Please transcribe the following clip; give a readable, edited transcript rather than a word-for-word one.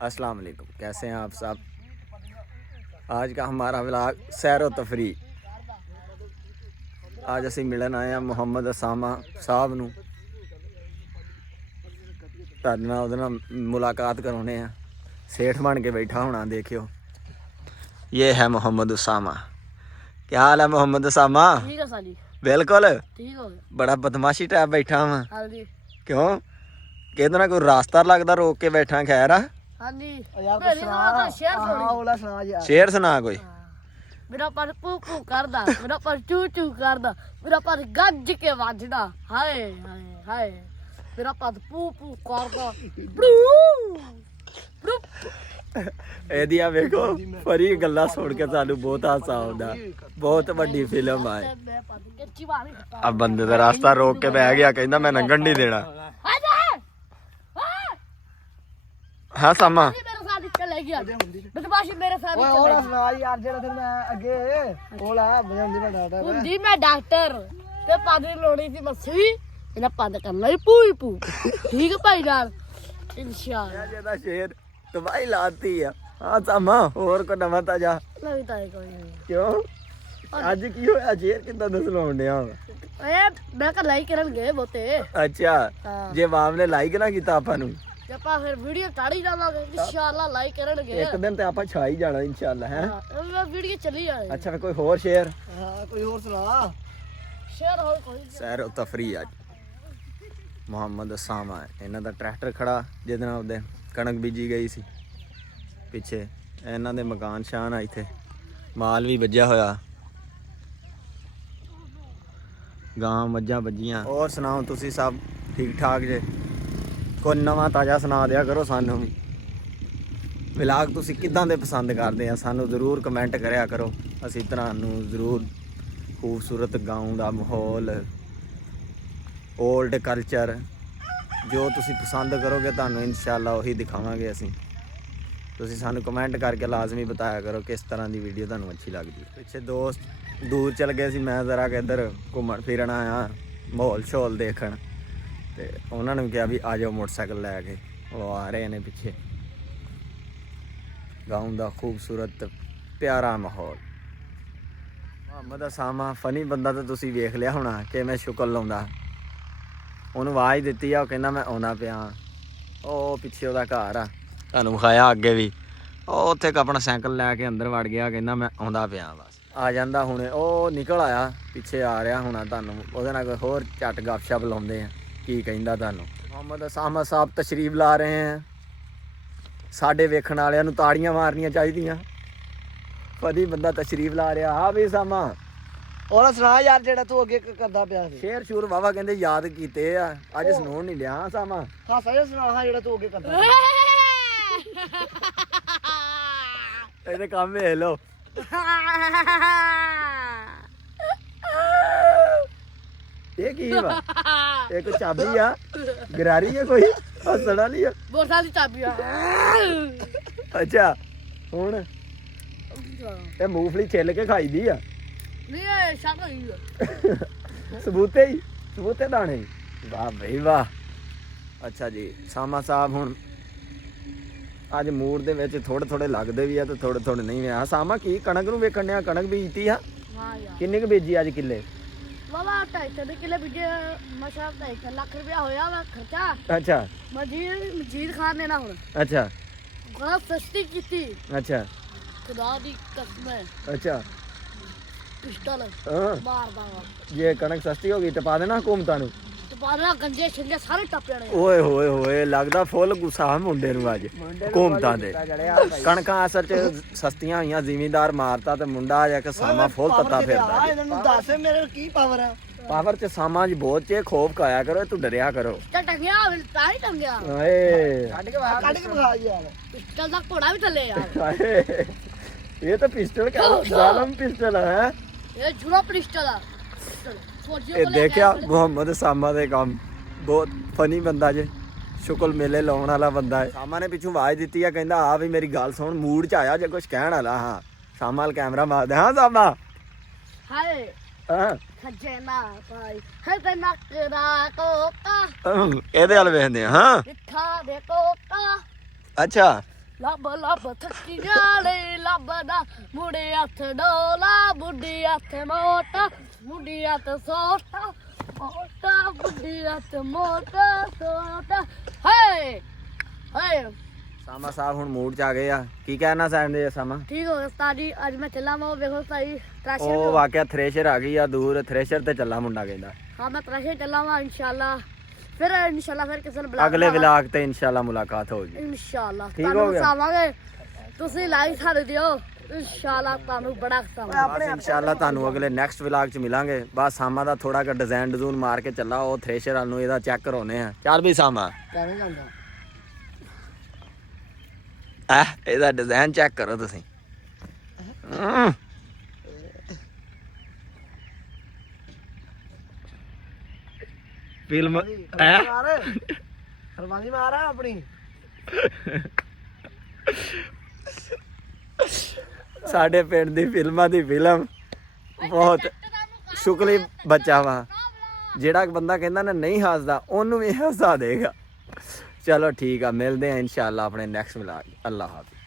अस्सलाम वालेकुम, कैसे हैं आप सब। आज का हमारा व्लॉग सैर व तफरी। आज असी मिलन आए हैं मुहम्मद असामा साहब नूं, तुहाडे नाल उहदे नाल मुलाकात कराने हैं। सेठ बन के बैठा होना, देखियो ये है मोहम्मद उसामा। क्या हाल है मोहम्मद उसामा? ठीक है साली, बिल्कुल ठीक हो गया। बड़ा बदमाशी टाइप बैठा हाँ। हाँ जी, क्यों कहते ना कोई रास्ता लगता रोक के बैठा? खैर आ हाँ जी। यार मेरी ना तो शेर हाँ सुनी। ओला सुना यार। शेर सुना कोई। मेरा पर पू पू करदा, मेरा पर चू चू करदा, मेरा पर गज के वाजदा। हाय हाय हाय, मेरा पर पू पू करदा। ਇਹਦੀਆਂ ਵੇਖੋ ਫਰੀ ਗੱਲਾਂ ਸੁਣ ਕੇ ਸਾਨੂੰ ਬਹੁਤ ਹਾਸਾ ਆਉਂਦਾ। ਬਹੁਤ ਵੱਡੀ ਫਿਲਮ ਆ मैं पर कच्ची वाली ਆ। ਬੰਦੇ ਦਾ ਰਾਸਤਾ ਰੋਕ ਕੇ ਬਹਿ ਗਿਆ, ਕਹਿੰਦਾ ਮੈਂ ਲੰਘਣ ਨਹੀਂ ਦੇਣਾ। ਹਾਂ ਸਾਮਾ मेरे साथ चले गया बदमाशी मेरे साथ ਓਏ चले ओला सुना यार ਜਿਹੜਾ ਤੇ ਮੈਂ ਅੱਗੇ ओला ਬਜਾਉਂਦੀ ਮੈਂ ਡਾਟਾ ਹੁੰਦੀ ਮੈਂ ਡਾਕਟਰ ਤੇ ਪੱਦ ਦੀ ਲੋੜੀ ਸੀ ਮੱਸੀ ਇਹਨਾਂ ਪੱਦ ਕਰਨਾ ਹੀ ਪੂਈ ਪੂ। ਠੀਕ ਭਾਈ ਨਾਲ ਇਨਸ਼ਾਅੱਲਾ। ਜਿਹਦਾ ਸ਼ੇਰ ਤਬਾਹੀ ਲਾਤੀ ਆ। ਹਾਂ ਸਾਮਾ ਹੋਰ ਕੋ ਨਵਾਂ ਤਾਜਾ ਨਹੀਂ ਤਾਂ ਕੋਈ ਨਹੀਂ। ਕਿਉਂ ਅੱਜ ਕੀ ਹੋਇਆ? ਸ਼ੇਰ ਕਿੱਦਾਂ ਦਸਲਾਉਣ ਡਿਆ? ਏ ਮੈਂ ਕਹ ਲਾਈਕ ਕਰਨਗੇ ਬਹੁਤੇ। ਅੱਛਾ ਹਾਂ। ਜੇ ਆਵਾਮ ਨੇ ਲਾਈਕ ਨਾ ਕੀਤਾ ਆਪਾਂ ਨੂੰ, ਤੇ ਆਪਾਂ ਫਿਰ ਵੀਡੀਓ ਚਾੜੀ ਜਾਵਾਂਗੇ ਇਨਸ਼ਾਅੱਲਾ। ਲਾਈਕ ਕਰਨਗੇ ਇੱਕ ਦਿਨ ਤੇ ਆਪਾਂ ਛਾ ਹੀ ਜਾਣਾ ਇਨਸ਼ਾਅੱਲਾ ਹੈ। ਹਾਂ ਵੀਡੀਓ ਚੱਲੀ ਜਾਏ। ਅੱਛਾ ਫਿਰ ਕੋਈ ਹੋਰ ਸ਼ੇਰ? ਹਾਂ ਕੋਈ ਹੋਰ ਸੁਣਾ। ਸ਼ੇਅਰ ਹੋਰ ਕੋਈ ਸੈਰ व ਤਫਰੀ ਅੱਜ ਮੁਹੰਮਦ ਅਸਾਮਾ ਇਹਨਾਂ ਦਾ ਟਰੈਕਟਰ ਖੜਾ ਜਿਹਦੇ ਨਾਲ ਉਹਦੇ ਕਣਕ ਬੀਜੀ ਗਈ ਸੀ। ਪਿੱਛੇ ਇਹਨਾਂ ਦੇ ਮਕਾਨ ਸ਼ਾਨ ਆ, ਇੱਥੇ ਮਾਲ ਵੀ ਵੱਜਿਆ ਹੋਇਆ, ਗਾਂ ਮੱਝਾਂ ਵੱਜੀਆਂ। ਹੋਰ ਸੁਣਾਓ ਤੁਸੀਂ ਸਭ ਠੀਕ ਠਾਕ ਜੇ? ਕੋਈ ਨਵਾਂ ਤਾਜ਼ਾ ਸੁਣਾ ਦਿਆ ਕਰੋ ਸਾਨੂੰ ਵੀ। ਵਲੌਗ ਤੁਸੀਂ ਕਿੱਦਾਂ ਦੇ ਪਸੰਦ ਕਰਦੇ ਆ ਸਾਨੂੰ ਜ਼ਰੂਰ ਕਮੈਂਟ ਕਰਿਆ ਕਰੋ। ਅਸੀਂ ਤੁਹਾਨੂੰ ਜ਼ਰੂਰ ਖੂਬਸੂਰਤ ਗਾਉਂ ਦਾ ਮਾਹੌਲ, ਓਲਡ ਕਲਚਰ ਜੋ ਤੁਸੀਂ ਪਸੰਦ ਕਰੋਗੇ ਤੁਹਾਨੂੰ ਇਨਸ਼ਾਅੱਲਾ ਉਹੀ ਦਿਖਾਵਾਂਗੇ ਅਸੀਂ। ਤੁਸੀਂ ਸਾਨੂੰ ਕਮੈਂਟ ਕਰਕੇ ਲਾਜ਼ਮੀ ਬਤਾਇਆ ਕਰੋ ਕਿਸ ਤਰ੍ਹਾਂ ਦੀ ਵੀਡੀਓ ਤੁਹਾਨੂੰ ਅੱਛੀ ਲੱਗਦੀ। ਪਿੱਛੇ ਦੋਸਤ ਦੂਰ ਚਲ ਗਏ ਸੀ, ਮੈਂ ਜ਼ਰਾ ਕਿ ਇੱਧਰ ਘੁੰਮਣ ਫਿਰਨ ਆਇਆ, ਮਾਹੌਲ ਸ਼ੋਲ ਦੇਖਣ, ਤੇ ਉਹਨਾਂ ਨੂੰ ਕਿਹਾ ਵੀ ਆ ਜਾਓ ਮੋਟਰਸਾਈਕਲ ਲੈ ਕੇ। ਉਹ ਆ ਰਹੇ ਨੇ ਪਿੱਛੇ। ਗਾਉਂ ਦਾ ਖੂਬਸੂਰਤ ਪਿਆਰਾ ਮਾਹੌਲ। ਮੁਹੰਮਦ ਅਸਾਮਾ ਫਨੀ ਬੰਦਾ ਤਾਂ ਤੁਸੀਂ ਵੇਖ ਲਿਆ ਹੋਣਾ ਕਿਵੇਂ ਸ਼ੁਕਰ ਲਾਉਂਦਾ। ਉਹਨੂੰ ਆਵਾਜ਼ ਦਿੱਤੀ ਆ, ਉਹ ਕਹਿੰਦਾ ਮੈਂ ਆਉਣਾ ਪਿਆ। ਉਹ ਪਿੱਛੇ ਉਹਦਾ ਘਰ ਆ, ਤੁਹਾਨੂੰ ਵਿਖਾਇਆ ਅੱਗੇ ਵੀ। ਉਹ ਉੱਥੇ ਆਪਣਾ ਸਾਈਕਲ ਲੈ ਕੇ ਅੰਦਰ ਵੜ ਗਿਆ, ਕਹਿੰਦਾ ਮੈਂ ਆਉਂਦਾ ਪਿਆ। ਬਸ ਆ ਜਾਂਦਾ ਹੁਣੇ, ਉਹ ਨਿਕਲ ਆਇਆ, ਪਿੱਛੇ ਆ ਰਿਹਾ ਹੋਣਾ। ਤੁਹਾਨੂੰ ਉਹਦੇ ਨਾਲ ਕੋਈ ਹੋਰ ਝੱਟ ਗੱਪਸ਼ਪ ਲਾਉਂਦੇ ਆ ਕੀ ਕਹਿੰਦਾ ਤੁਹਾਨੂੰ। ਮੁਹੰਮਦ ਅਸਾਮਾ ਸਾਹਿਬ ਤਸ਼ਰੀਫ ਲਾ ਰਹੇ ਹੈ। ਸਾਡੇ ਵੇਖਣ ਵਾਲਿਆਂ ਨੂੰ ਤਾੜੀਆਂ ਮਾਰਨੀਆਂ ਚਾਹੀਦੀਆਂ। ਫਨੀ ਬੰਦਾ ਤਸ਼ਰੀਫ ਲਾ ਰਿਹਾ। ਹਾਂ ਵੀ ਸਾਮਾ ओला सुना यार ਜਿਹੜਾ ਤੂੰ ਅੱਗੇ ਕਰਦਾ ਪਿਆ ਸੀ। ਸ਼ੇਰ ਸ਼ੂਰ ਵਾਵਾ ਕਹਿੰਦੇ ਯਾਦ ਕੀਤੇ ਆ, ਅੱਜ ਸੁਣਾਉਣ ਨਹੀਂ ਲਿਆ ਸਾਮਾ। ਹਾਂ ਸਹੀ ਸੁਣਾ ਹਾਂ ਜਿਹੜਾ ਤੂੰ ਅੱਗੇ ਕਰਦਾ ਪਿਆ। ਇਹਦੇ ਕੰਮ ਵੇਖ ਲੋ। ਇਹ ਕੀ ਵਾ? ਇਹ ਕੋਈ ਚਾਬੀ ਆ? ਗਰਾਰੀ ਆ ਕੋਈ? ਹੱਸਣਾ ਨਹੀਂ ਆ? ਬੋਰਸਾ ਦੀ ਚਾਬੀ ਆ। ਅੱਛਾ ਹੁਣ ਇਹ ਮੂੰਗਫਲੀ ਛਿੱਲ ਕੇ ਖਾਈਦੀ ਆ? ਨਹੀਂ ਇਹ ਸ਼ੱਕ ਹੋਈ ਆ। ਸਬੂਤੇ ਹੀ, ਸਬੂਤੇ ਦਾਣੇ ਹੀ। ਵਾਹ ਬਈ ਵਾਹ। ਅੱਛਾ ਜੀ ਸਾਮਾ ਸਾਹਿਬ ਹੁਣ ਅੱਜ ਮੂਡ ਦੇ ਵਿੱਚ ਥੋੜੇ ਥੋੜੇ ਲੱਗਦੇ ਵੀ ਆ ਤੇ ਥੋੜੇ ਥੋੜੇ ਨਹੀਂ ਵੀ ਆ। ਸਾਮਾ ਕੀ ਕਣਕ ਨੂੰ ਵੇਖਣ ਡਿਆ? ਕਣਕ ਬੀਜਤੀ ਆ? ਹਾਂ ਯਾਰ ਕਿੰਨੀ ਕੁ ਬੀਜੀ ਅੱਜ ਕਿੱਲੇ? ਬਾਬਾ 250 ਦੇ ਕਿਲੇ ਬੀਜੇ। ਮਸ਼ਾ 2 ਲੱਖ ਰੁਪਇਆ ਹੋਇਆ ਵਾ ਖਰਚਾ। ਅੱਛਾ ਮਜੀਦ ਖਾਨ ਨੇ ਨਾ ਹੁਣ ਅੱਛਾ ਬੜਾ ਸਸਤੀ ਕੀਤੀ। ਅੱਛਾ ਖੁਦਾ ਦੀ ਕਸਮ ਹੈ। ਅੱਛਾ ਪਿਸਟਲ ਹਾਂ। ਮਾਰਦਾ ਵਾ ਜੇ ਕਣਕ ਸਸਤੀ ਹੋ ਗਈ ਤੇ ਪਾ ਦੇਣਾ ਹਕੂਮਤਾਂ ਨੂੰ। ਤੇ ਬਾਹਰ ਗੰਜੇ ਛਿੰਗੇ ਸਾਰੇ ਟੱਪ ਜਾਣੇ। ਓਏ ਹੋਏ ਹੋਏ, ਲੱਗਦਾ ਫੁੱਲ ਗੁੱਸਾ ਮੁੰਡੇ ਨੂੰ ਅੱਜ ਹਕੂਮਤਾਂ ਦੇ। ਕਣਕਾਂ ਅਸਲ ਚ ਸਸਤੀਆਂ ਹੋਈਆਂ, ਜ਼ਿਮੀਂਦਾਰ ਮਾਰਤਾ ਤੇ ਮੁੰਡਾ ਜਾ ਕੇ ਸਾਮਾ ਫੁੱਲ ਤੱਤਾ ਫਿਰਦਾ। ਇਹਨੂੰ ਦੱਸ ਮੇਰੇ ਕੀ ਪਾਵਰ ਆ। ਪਾਵਰ ਚ ਸਾਮਾ ਜੀ ਬਹੁਤ ਚੇ ਖੋਫ ਕਾਇਆ ਕਰੋ, ਤੂੰ ਡਰਿਆ ਕਰੋ। ਤੇ ਟੰਗਿਆ ਤਾਂ ਹੀ ਟੰਗਿਆ। ਓਏ ਕੱਢ ਕੇ ਵਿਖਾ ਯਾਰ। ਪਿਸਟਲ ਦਾ ਘੋੜਾ ਵੀ ਥੱਲੇ ਯਾਰ। ਹਾਏ, ਇਹ ਤਾਂ ਪਿਸਟਲ ਕਾ ਜ਼ਾਲਮ ਪਿਸਟਲ ਹੈ। ਇਹ ਜੁੜਾ ਪਿਸਟਲ ਆ। ਇਹ ਦੇਖਿਆ ਮੁਹੰਮਦ ਸਾਮਾ ਦੇ ਕੰਮ। ਬਹੁਤ ਫਨੀ ਬੰਦਾ ਜੇ, ਸ਼ੁਕਲ ਮੇਲੇ ਲਾਉਣ ਵਾਲਾ ਬੰਦਾ ਹੈ। ਸਾਮਾ ਨੇ ਪਿੱਛੋਂ ਆਵਾਜ਼ ਦਿੱਤੀ ਆ, ਕਹਿੰਦਾ ਆ ਵੀ ਮੇਰੀ ਗੱਲ ਸੁਣ, ਮੂਡ ਚ ਆਇਆ ਜੇ ਕੁਝ ਕਹਿਣ ਵਾਲਾ। ਹਾਂ ਸਾਮਾ ਵਾਲ ਕੈਮਰਾ ਮਾਰਦੇ। ਹਾਂ ਸਾਮਾ ਹਾਏ ਹਾਂ ਖਜਨਾ ਭਾਈ ਹੈ ਤੇ ਨਕਰਾ ਕੋਕਾ ਇਹਦੇ ਵੱਲ ਵੇਖਦੇ ਆ। ਹਾਂ ਮਿੱਠਾ ਦੇ ਕੋਕਾ। ਅੱਛਾ ਲੱਭ ਲੱਭ ਥੱਕੀ ਜਾਲੇ ਲੱਭਦਾ ਮੁੰਡੇ ਹੱਥ ਡੋਲਾ ਬੁੱਢੀ ਹੱਥ ਮੋਟਾ ਮੁੰਡੀ ਹੱਥ ਸੋਟਾ ਮੋਟਾ ਬੁੱਢੀ ਹੱਥ ਮੋਟਾ ਸੋਟਾ ਹੇ ਹੇ ਸਾਮਾ ਸਾਹਿਬ ਹੁਣ ਮੂਡ ਚ ਆ ਗਏ ਆ ਕੀ ਕਹਿਣਾ ਚਾਹੁੰਦੇ ਆ ਸਾਮਾ ਠੀਕ ਹੋ ਗਿਆ ਉਸਤਾਦ ਜੀ ਅੱਜ ਮੈਂ ਚੱਲਾਂ ਮੈਂ ਉਹ ਵੇਖੋ ਸਹੀ ਟਰੈਸ਼ਰ ਉਹ ਵਾਕਿਆ ਥ੍ਰੈਸ਼ਰ ਆ ਗਈ ਆ ਦੂਰ ਥ੍ਰੈਸ਼ਰ ਤੇ ਚੱਲਾ ਮੁੰਡਾ ਕਹਿੰਦਾ ਹਾਂ ਮੈਂ ਟਰੈਸ਼ਰ ਚੱਲਾਂ ਵਾ ਇਨਸ਼ਾਅੱਲਾ ਫਿਰ ਕਿਸੇ ਨੂੰ ਬੁਲਾ ਅਗਲੇ ਵਲੌਗ ਤੇ ਇਨਸ਼ਾਅੱਲਾ ਮੁਲਾਕਾਤ ਹੋਗੀ ਇਨਸ਼ਾਅੱਲਾ ਠੀਕ ਹੋ ਤੁਹਾਨੂੰ ਗਿਆ। ਸਾਵਾਂਗੇ ਤੁਸੀਂ ਲਾਈਕ ਕਰ ਦਿਓ ਇਨਸ਼ਾਅੱਲਾ ਤੁਹਾਨੂੰ ਬੜਾ ਖਸਾਵਾਂਗੇ ਬਸ ਇਨਸ਼ਾਅੱਲਾ ਤੁਹਾਨੂੰ ਅਗਲੇ ਨੈਕਸਟ ਵਲੌਗ ਚ ਮਿਲਾਂਗੇ ਬਸ ਸਾਮਾ ਦਾ ਥੋੜਾ ਜਿਹਾ ਡਿਜ਼ਾਈਨ ਡਿਜ਼ੂਨ ਮਾਰ ਕੇ ਚੱਲਾ ਉਹ ਥ੍ਰੈਸ਼ਰ ਵਾਲ ਨੂੰ ਇਹਦਾ ਚੈੱਕ ਕਰਾਉਨੇ ਆ ਚੱਲ ਵੀ ਸਾਮਾ ਕਿਵੇਂ ਜਾਂਦਾ ਇਹਦਾ ਡਿਜ਼ਾਈਨ ਚੈੱਕ ਕਰੋ ਤੁਸੀਂ ਫਿਲਮ ਮਾਰ ਹਰਮਾਨੀ ਮਾਰ ਆਪਣੀ ਸਾਡੇ ਪਿੰਡ ਦੀ ਫਿਲਮਾਂ ਦੀ ਫਿਲਮ ਬਹੁਤ ਸ਼ੁਕਲੀ ਬੱਚਾ ਵਾ ਜਿਹੜਾ ਬੰਦਾ ਕਹਿੰਦਾ ਨਾ ਨਹੀਂ ਹੱਸਦਾ ਉਹਨੂੰ ਵੀ ਹੱਸਾ ਦੇਗਾ ਚਲੋ ਠੀਕ ਆ ਮਿਲਦੇ ਆ ਇਨਸ਼ਾਅੱਲਾ ਆਪਣੇ ਨੈਕਸਟ ਵਲੌਗ ਅੱਲਾਹ ਹਾਫਿਜ਼